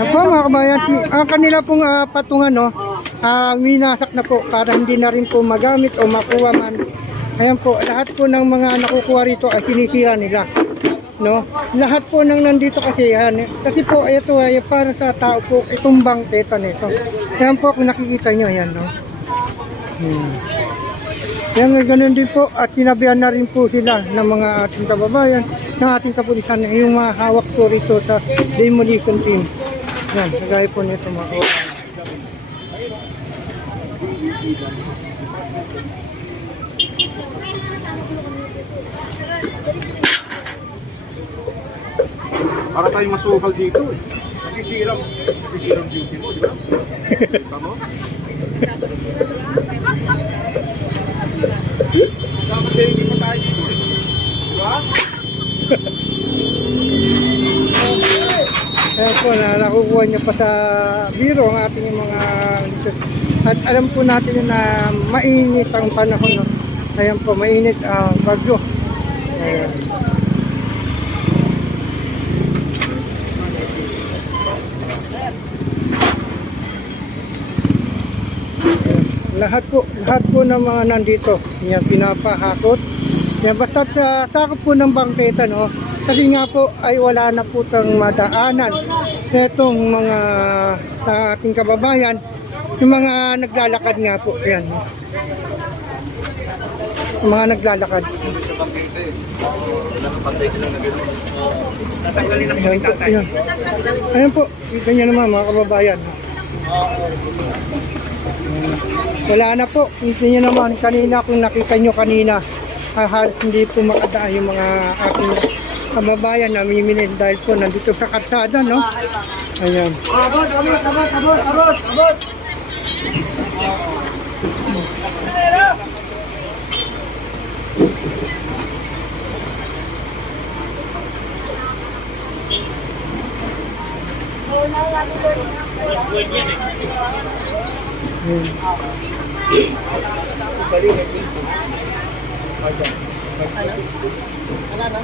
Yan po mga kabayan, ang kanila pong patungan, no, minasak na po para hindi na rin po magamit o makuha man. Ayan po, lahat po ng mga nakukuha rito ay sinisira nila. No? Lahat po ng nandito kasi yan. Kasi po ito ay para sa tao po itong bangketa nito. Ayan po kung nakikita nyo, ayan, no. Yan, ganun din po at sinabihan na rin po sila ng mga ating kababayan, ng ating kapulisan, yung mga hawak po rito sa demolition team. Yan, kagaya po nito mga kababayan. Para tayo masukal dito eh. Nasisirang duty mo, di ba? Tama? Dapat eh, hindi pa tayo dito eh. Di ba? Kaya po, nakukuha niya pa sa biro ang ating mga... At alam po natin na mainit ang panahon. No? Ayan po, mainit bagyo. Ayan. Lahat po ng mga nandito, yan pinapahakot. Yan basta sakop po ng bangketa, no. Kasi nga po ay wala na po tang madaanan. Itong mga ating kababayan, yung mga naglalakad nga po, yan. Yung mga naglalakad. Ayan. Ayan po, kita nyo naman mga kababayan. Wala na po, hindi nyo naman kanina kung nakita nyo kanina halos hindi po makadaan yung mga aking kababayan na mimilin dahil po nandito sa kalsada, no? Ayan. Abot! Ano?